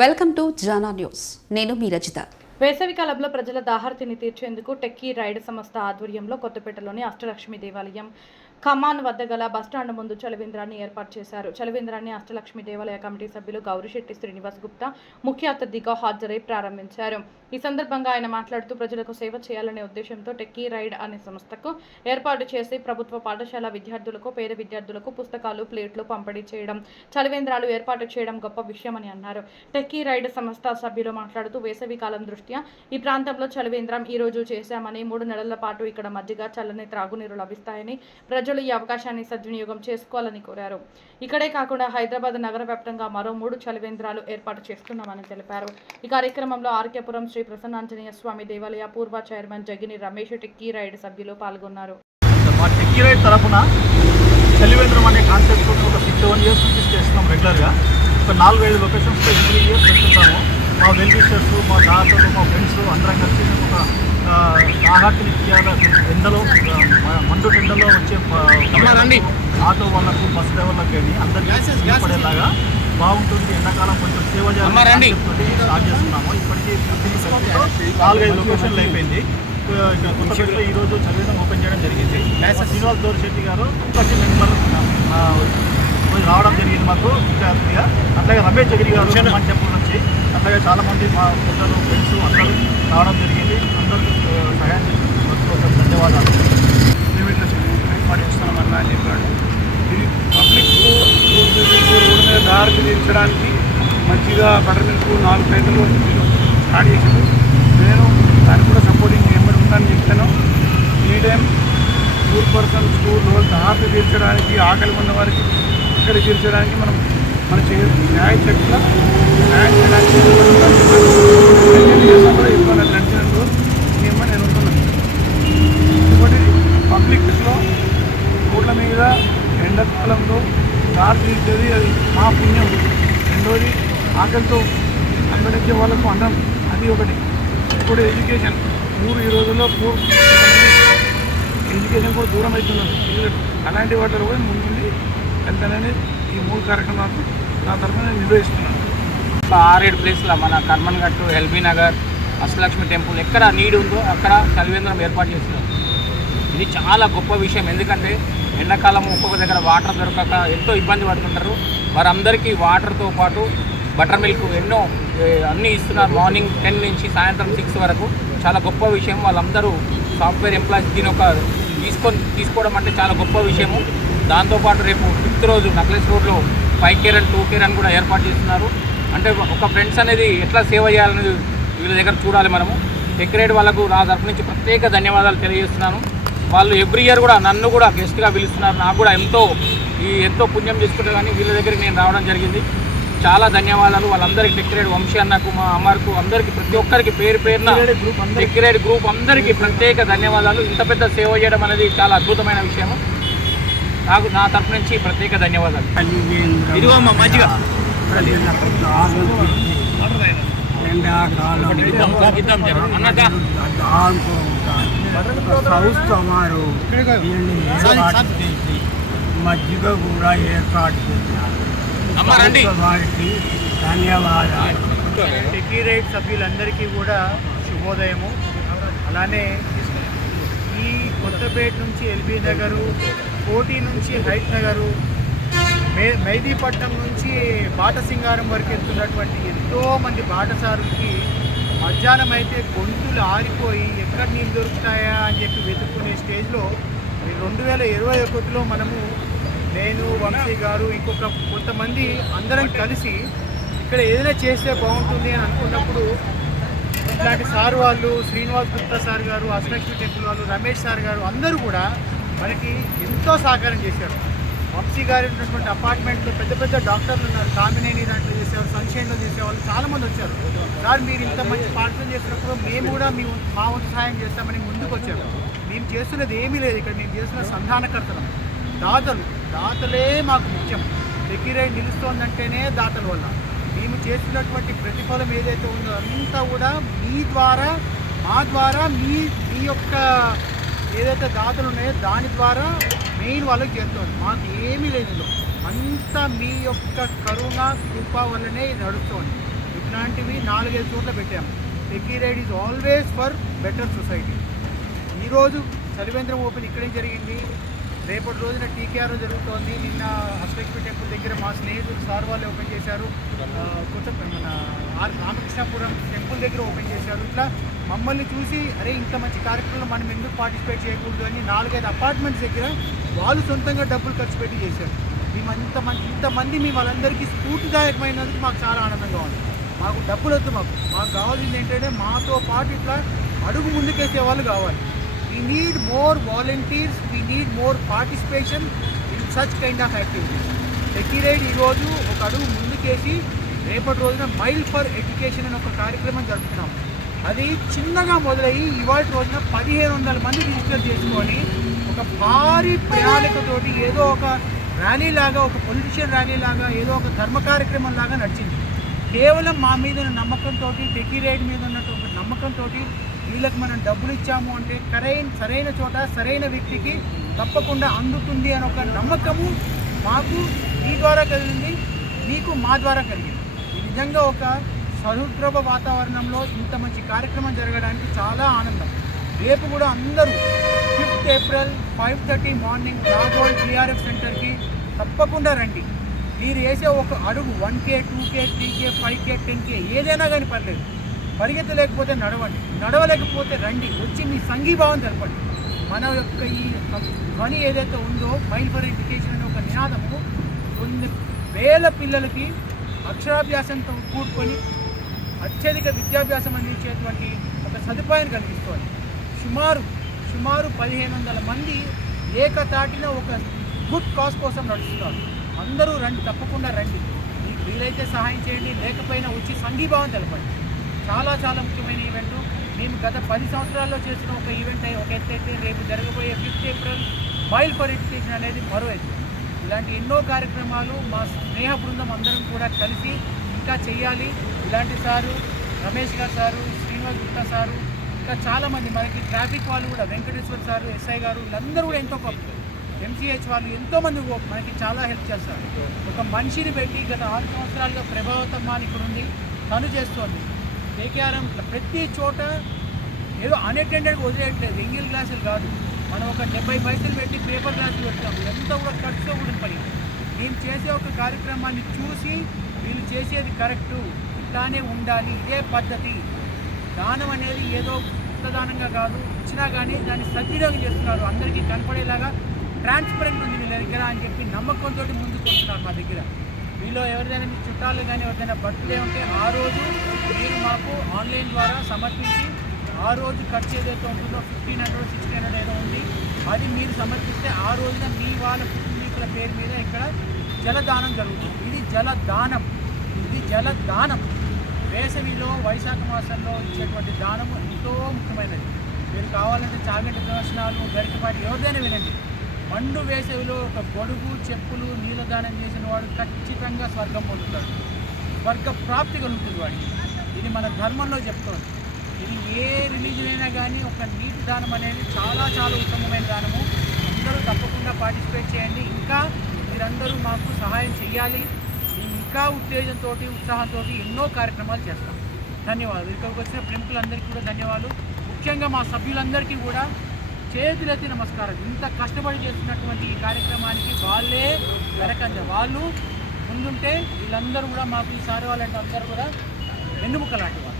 Welcome to Jana news. నేను మీ రజిత. వేసవికాలంలో ప్రజల దాహార్తిని తీర్చేందుకు టెక్కీ రైడ్ సంస్థ ఆధ్వర్యంలో కొత్తపేటలోని అష్టలక్ష్మి దేవాలయం కమాన్ వద్ద గల బస్టాండ్ ముందు చలివేంద్రాన్ని ఏర్పాటు చేశారు. చలివేంద్రాన్ని అష్టలక్ష్మి దేవాలయ కమిటీ సభ్యులు గౌరిశెట్టి శ్రీనివాస్ గుప్తా ముఖ్య అతిథిగా హాజరై ప్రారంభించారు. ఈ సందర్భంగా ఆయన మాట్లాడుతూ ప్రజలకు సేవ చేయాలనే ఉద్దేశంతో టెక్కీ రైడ్ అనే సంస్థకు ఏర్పాటు చేసి ప్రభుత్వ పాఠశాల విద్యార్థులకు, పేద విద్యార్థులకు పుస్తకాలు, ప్లేట్లు పంపిణీ చేయడం, చలివేంద్రాలు ఏర్పాటు చేయడం గొప్ప విషయమని అన్నారు. టెక్కీ రైడ్ సంస్థ సభ్యులు మాట్లాడుతూ వేసవి కాలం దృష్ట్యా ఈ ప్రాంతంలో చలివేంద్రం ఈ రోజు చేశామని, 3 నెలల పాటు ఇక్కడ మజ్జిగ, చల్లని త్రాగునీరు లభిస్తాయని, ప్రజలు ఈ అవకాశాన్ని సద్వినియోగం చేసుకోవాలని కోరారు. ఇక్కడే కాకుండా హైదరాబాద్ నగర వ్యాప్తంగా మరో 3 చలివేంద్రాలు ఏర్పాటు చేస్తున్నామని తెలిపారు. ఈ కార్యక్రమంలో ఆర్కేపురం శ్రీ ప్రసన్నాంజనేయ స్వామి దేవాలయ పూర్వ చైర్మన్ జగిని రమేష్, టెక్కీ రైడ్ సభ్యులు పాల్గొన్నారు. మా టెక్కీ రైడ్ తరఫున చలివేంద్రం అనే కాన్సెప్ట్ ఒక 6-7 years నుంచి చేస్తున్నాం. రెగ్యులర్గా ఒక 4-5 లొకేషన్స్లో ఎవ్రీ ఇయర్ చేస్తుంటాము. మా వెల్ విషర్స్, మా దాతలు, మా ఫ్రెండ్స్ అందరం కలిసి మేము ఒక ఆహార్తిని ఎండలో మండు ఎండలో వచ్చే ఆటో వాళ్ళకు, బస్ డ్రైవర్లకు కానీ అందరికీ పడేలాగా బాగుంటుంది. ఎండాకాలం కొంచెం సేవ చేయాలని స్టార్ట్ చేస్తున్నాము. ఇప్పటికీ 4-5 లొకేషన్లు అయిపోయింది. కొత్తపేటలో ఈరోజు చలివేంద్రం ఓపెన్ చేయడం జరిగింది. శ్రీనివాస్ గౌరిశెట్టి గారు రావడం జరిగింది మాకు ముఖ్య అతిథిగా. అట్లాగే రమేష్ జగిరి గారు మన టెంపుల్ నుంచి, అట్లాగే చాలామంది మా పిల్లలు, ఫ్రెండ్స్ అందరూ రావడం జరిగింది. అందరూ సహాయం చేసిన ధన్యవాదాలు. ఏర్పాటు చేస్తున్నామన్నా అని చెప్పాడు. ఇది పబ్లిక్ రోడ్డు మీద దారి తీర్చడానికి మంచిగా బటర్ మిల్క్ 4 ప్లేట్లు స్టార్ట్ చేసాడు. నేను దానికి కూడా సపోర్టింగ్ ఏమని ఉందని చెప్తాను. ఈ టైం పూర్ పర్సన్ స్కూల్లో దారి తీర్చడానికి, ఆకలి ఉన్న వారికి ఇక్కడ తీర్చడానికి మనం మన న్యాయ చట్ల న్యాయం చేయడానికి ఎక్కువ నడిచినట్టు ఏమని నేను ఉంటున్నాను. ఇంకోటి పబ్లిక్స్లో రోడ్ల మీద ఎండాకాలంలో దారి తీర్చేది అది మా పుణ్యం. రెండోది ఆకలితో అందరికీ వాళ్ళకు అన్నం, అది ఒకటి. ఇప్పుడు ఎడ్యుకేషన్ ఈ రోజుల్లో ఎడ్యుకేషన్ కూడా దూరం అవుతున్నారు. అలాంటి వాటిలో కూడా ముందుండి వెళ్తానని ఈ 3 కార్యక్రమాలు నా తరఫున నిర్వహిస్తున్నాను. 6-7 ప్లేస్లో మన కర్మన్ గట్టు, ఎల్బీ నగర్, అష్టలక్ష్మి టెంపుల్ ఎక్కడ నీడ్ ఉందో అక్కడ చలివేంద్రం ఏర్పాటు చేస్తున్నారు. ఇది చాలా గొప్ప విషయం. ఎందుకంటే ఎండాకాలం ఒక్కొక్క దగ్గర వాటర్ దొరకక ఎంతో ఇబ్బంది పడుతుంటారు. వారందరికీ వాటర్తో పాటు బటర్ మిల్క్ ఎన్నో అన్నీ ఇస్తున్నారు. మార్నింగ్ 10 నుంచి సాయంత్రం 6 వరకు. చాలా గొప్ప విషయం. వాళ్ళందరూ సాఫ్ట్వేర్ ఎంప్లాయీస్ దీని ఒక తీసుకోవడం అంటే చాలా గొప్ప విషయము. దాంతోపాటు రేపు 5th రోజు నక్లెస్ రోడ్లో 5 కేర్ 2 కేర్ అని కూడా ఏర్పాటు చేస్తున్నారు. అంటే ఒక ఫ్రెండ్స్ అనేది ఎట్లా సేవ చేయాలనేది వీళ్ళ దగ్గర చూడాలి మనము. టెక్కీ రైడ్ వాళ్ళకు నా తరఫు నుంచి ప్రత్యేక ధన్యవాదాలు తెలియజేస్తున్నాను. వాళ్ళు ఎవ్రీ ఇయర్ కూడా నన్ను కూడా గెస్ట్గా పిలుస్తున్నారు. నాకు కూడా ఎంతో పుణ్యం చేసుకుంటే కానీ వీళ్ళ దగ్గరికి నేను రావడం జరిగింది. చాలా ధన్యవాదాలు వాళ్ళందరికీ. టెక్కీ రైడ్ వంశీ అన్నకు, మా అమ్మకు, అందరికీ ప్రతి ఒక్కరికి పేరున టెక్కీ రైడ్ గ్రూప్ అందరికీ ప్రత్యేక ధన్యవాదాలు. ఇంత పెద్ద సేవ చేయడం అనేది చాలా అద్భుతమైన విషయము. నా తరఫు నుంచి ప్రత్యేక ధన్యవాదాలు. ఇదిగో మా మంచిగా మజ్జిగ కూడా ఏర్పాటు చేశారు. వారికి ధన్యవాదాలు. టెక్కీ రైడ్ సభ్యులందరికీ కూడా శుభోదయము. అలానే ఈ కొత్తపేట నుంచి ఎల్బీ నగరు, కోటి నుంచి హైట్ నగరు, మెహదీపట్నం నుంచి బాటసింగారం వరకు వెళ్తున్నటువంటి ఎంతోమంది బాటసారులకి మధ్యాహ్నం అయితే గొంతులు ఆరిపోయి ఎక్కడ నీళ్ళు దొరుకుతాయా అని చెప్పి వెతుక్కునే స్టేజ్లో 2021లో మనము, నేను, వంశీ గారు, ఇంకొక కొంతమంది అందరం కలిసి ఇక్కడ ఏదైనా చేస్తే బాగుంటుంది అని అనుకున్నప్పుడు ఇట్లాంటి సార్ వాళ్ళు, శ్రీనివాస్ గుప్తా సార్ గారు, అష్టలక్ష్మి టెంపుల్ వాళ్ళు, రమేష్ సార్ గారు అందరూ కూడా మనకి ఎంతో సహకారం చేశారు. వంశీ గారు ఉన్నటువంటి అపార్ట్మెంట్లో పెద్ద పెద్ద డాక్టర్లు ఉన్నారు. కామినేని దాంట్లో చేసేవారు, సన్షైన్లో చేసేవాళ్ళు చాలామంది వచ్చారు. సార్ మీరు ఇంత మంచి పార్టిసిపేట్ చేసినప్పుడు మేము కూడా మా వంతు సహాయం చేస్తామని ముందుకు వచ్చారు. మేము చేస్తున్నది ఏమీ లేదు. ఇక్కడ మేము చేస్తున్న సంధానకర్తలం, దాతలే మాకు ముఖ్యం. టెక్కీ రైడ్ నిలుస్తోందంటేనే దాతల వల్ల. మేము చేస్తున్నటువంటి ప్రతిఫలం ఏదైతే ఉందో అంతా కూడా మీ ద్వారా, మా ద్వారా, మీ యొక్క ఏదైతే దాతలు ఉన్నాయో దాని ద్వారా మెయిన్ వాళ్ళకి చేరుతుంది. మాకు ఏమీ లేదు. అంతా మీ యొక్క కరుణ కృప వల్లనే ఇది నడుస్తుంది. ఇలాంటివి 4-5 చోట్ల పెట్టాము. Techie ride is always for better society. ఈరోజు చలివేంద్రం ఓపెన్ ఇక్కడే జరిగింది. రేపటి రోజున టీకేఆర్ జరుగుతోంది. నిన్న అష్టలక్ష్మి టెంపుల్ దగ్గర మా స్నేహితులు సార్ వాళ్ళే ఓపెన్ చేశారు. కొత్త మన రామకృష్ణాపురం టెంపుల్ దగ్గర ఓపెన్ చేశారు. ఇట్లా మమ్మల్ని చూసి అరే ఇంత మంచి కార్యక్రమంలో మనం ఎందుకు పార్టిసిపేట్ చేయకూడదు అని 4-5 అపార్ట్మెంట్స్ దగ్గర వాళ్ళు సొంతంగా డబ్బులు ఖర్చు పెట్టి చేశారు. మేము ఇంతమంది మీ వాళ్ళందరికీ స్ఫూర్తిదాయకమైనందుకు మాకు చాలా ఆనందంగా ఉంది. మాకు డబ్బులు వద్దు, మాకు కావాల్సింది ఏంటంటే మాతో పాటు ఇట్లా అడుగు ముందుకేసే వాళ్ళు కావాలి. We need more volunteers, we need more participation in such kind of activities. Techie ride ఈరోజు ఒక అడుగు ముందుకేసి రేపటి రోజున మైల్ ఫర్ ఎడ్యుకేషన్ అనే ఒక కార్యక్రమం జరుపుతున్నాం. అది చిన్నగా మొదలయ్యి ఇవాళ రోజున 1500 మంది రిజిస్టర్ చేసుకొని ఒక భారీ ప్రణాళికతోటి ఏదో ఒక ర్యాలీ లాగా, ఒక పొలిటిషియన్ ర్యాలీ లాగా, ఏదో ఒక ధర్మ కార్యక్రమం లాగా నడిచింది. కేవలం మా మీద ఉన్న నమ్మకంతో, టెక్కీ రైడ్ మీద ఉన్నట్టు ఒక నమ్మకంతో వీళ్ళకి మనం డబ్బులు ఇచ్చాము అంటే సరైన చోట సరైన వ్యక్తికి తప్పకుండా అందుతుంది అని ఒక నమ్మకము మాకు మీ ద్వారా కలిగింది, మీకు మా ద్వారా కలిగింది. ఈ నిజంగా ఒక సహృద్రవ వాతావరణంలో ఇంత మంచి కార్యక్రమం జరగడానికి చాలా ఆనందం. రేపు కూడా అందరూ 5th ఏప్రిల్ 5:30 మార్నింగ్ రాఘోల్ టీఆర్ఎఫ్ సెంటర్కి తప్పకుండా రండి. మీరు వేసే ఒక అడుగు 1K, 2K, 3K, 5K, 10K ఏదైనా కానీ పర్లేదు. పరిగెత్తలేకపోతే నడవండి, నడవలేకపోతే రండి, వచ్చి మీ సంఘీభావం తెలపండి. మన యొక్క ఈ ధ్వని ఏదైతే ఉందో మైల్ ఫర్ ఎడ్యుకేషన్ అనే ఒక నినాదము కొన్ని వేల పిల్లలకి అక్షరాభ్యాసంతో కూడుకొని అత్యధిక విద్యాభ్యాసం అందించేటువంటి ఒక సదుపాయాన్ని కలిగిస్తుంది. సుమారు 1500 మంది ఏకతాటిన ఒక గుడ్ కాజ్ కోసం నడుస్తున్నారు. అందరూ రండి, తప్పకుండా రండి. మీకు వీలైతే సహాయం చేయండి, లేకపోయినా వచ్చి సంఘీభావం తెలపండి. చాలా ముఖ్యమైన ఈవెంట్. మేము గత 10 సంవత్సరాల్లో చేసిన ఒక ఈవెంట్ ఒక ఎత్తు అయితే రేపు జరగబోయే 5th April mile for education అనేది మరో ఎత్తు. ఇలాంటి ఎన్నో కార్యక్రమాలు మా స్నేహ బృందం అందరం కూడా కలిసి ఇంకా చేయాలి. ఇలాంటి సారు రమేష్ గారు, సారు శ్రీనివాస్ గుప్తా సారు, ఇంకా చాలామంది మనకి ట్రాఫిక్ వాళ్ళు కూడా వెంకటేశ్వర సారు, ఎస్ఐ గారు, వీళ్ళందరూ కూడా ఎంతో గొప్ప ఎంసీహెచ్ వాళ్ళు ఎంతోమంది మనకి చాలా హెల్ప్ చేస్తారు. ఒక మనిషిని పెట్టి గత 6 సంవత్సరాలుగా ప్రభావితమ్మా అని ఇక్కడ ఉంది, తను చేస్తోంది. కేకేఆర్ఎం ప్రతి చోట ఏదో అన్అటెండెడ్ వదిలేయట్లేదు. ఎంగిల్ గ్లాసులు కాదు, మనం ఒక 70 పైసలు పెట్టి పేపర్ గ్లాసులు పెడతాము. ఎంత కూడా ఖర్చుతో కూడిన పని. నేను చేసే ఒక కార్యక్రమాన్ని చూసి వీళ్ళు చేసేది కరెక్టు, ఇట్లానే ఉండాలి, ఇదే పద్ధతి. దానం అనేది ఏదో ఉత్తదానంగా కాదు, ఇచ్చినా కానీ దాన్ని సద్వినియోగం చేస్తున్నారు. అందరికీ కనపడేలాగా ట్రాన్స్పరెంట్ ఉంది వీళ్ళ దగ్గర అని చెప్పి నమ్మకంతో ముందుకు వస్తున్నారు మా దగ్గర. మీలో ఎవరిదైనా మీ చుట్టాలు కానీ ఎవరిదైనా బర్త్డే ఉంటే ఆ రోజు మీరు మాకు ఆన్లైన్ ద్వారా సమర్పించి ఆ రోజు ఖర్చు ఏదైతే ఉంటుందో 1500, 1600 ఏదో ఉంది, అది మీరు సమర్పిస్తే ఆ రోజున మీ వాళ్ళ కుటుంబీకుల పేరు మీద ఇక్కడ జలదానం జరుగుతుంది. ఇది జలదానం. వేసవిలో వైశాఖ మాసంలో ఇచ్చేటువంటి దానము ఎంతో ముఖ్యమైనది. మీరు కావాలంటే చాగంటి ప్రదర్శనాలు, గరికపాటి ఎవరిదైనా వినండి. మండు వేసవిలో ఒక గొడుగు, చెప్పులు, నీళ్ళ దానం చేసిన వాడు ఖచ్చితంగా స్వర్గం పొందుతాడు. స్వర్గ ప్రాప్తి కలుగుతుంది వాడికి. ఇది మన ధర్మంలో చెప్తోంది. ఇది ఏ రిలీజన్ అయినా కానీ ఒక నీటి దానం అనేది చాలా ఉత్తమమైన దానము. అందరూ తప్పకుండా పార్టిసిపేట్ చేయండి. ఇంకా మీరందరూ మాకు సహాయం చేయాలి. మేము ఇంకా ఉత్తేజంతో, ఉత్సాహంతో ఎన్నో కార్యక్రమాలు చేస్తాం. ధన్యవాదాలు. ఇక్కడికి వచ్చిన ప్రముఖులందరికీ కూడా ధన్యవాదాలు. ముఖ్యంగా మా సభ్యులందరికీ కూడా చేతులెత్తి నమస్కారం. ఇంత కష్టపడి చేస్తున్నటువంటి ఈ కార్యక్రమానికి వాళ్ళే వెనకంజ, వాళ్ళు ముందుంటే వీళ్ళందరూ కూడా మాకు ఈ సారి వాళ్ళంటే అందరూ కూడా వెన్నుముక లాంటి వాళ్ళు.